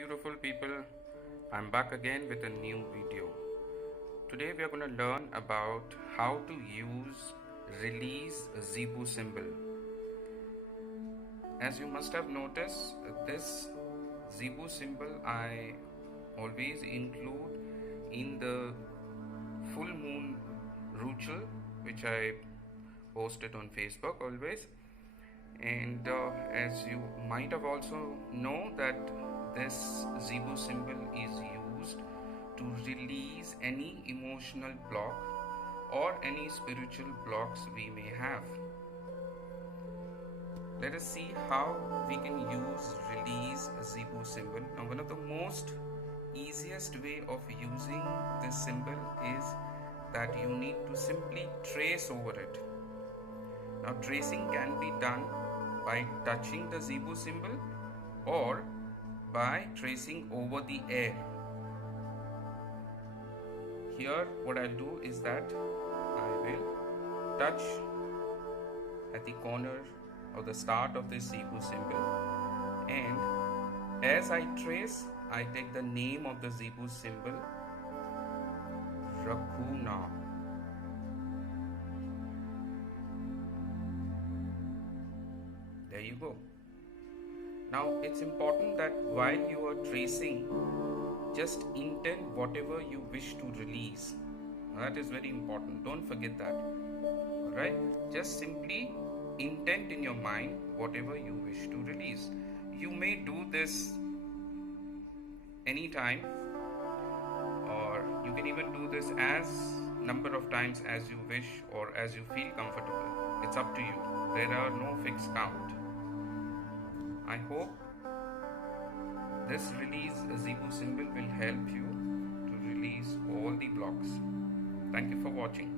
Beautiful people, I'm back again with a new video. Today we are going to learn about how to use release zibu symbol. As you must have noticed, this zibu symbol I always include in the full moon ritual which I posted on Facebook always. And as you might have also know that this zibu symbol is used to release any emotional block or any spiritual blocks we may have. Let us see how we can use release zibu symbol. Now, one of the most easiest way of using this symbol is that you need to simply trace over it. Now, tracing can be done by touching the zibu symbol or by tracing over the air. Here what I'll do is that I will touch at the corner or the start of this zibu symbol, and as I trace, I take the name of the zibu symbol, Rakuna. There you go. Now it's important that while you are tracing, just intend whatever you wish to release. That is very important. Don't forget that. Alright? Just simply intend in your mind whatever you wish to release. You may do this anytime, or you can even do this as number of times as you wish or as you feel comfortable. It's up to you. There are no fixed count. I hope this release zibu symbol will help you to release all the blocks. Thank you for watching.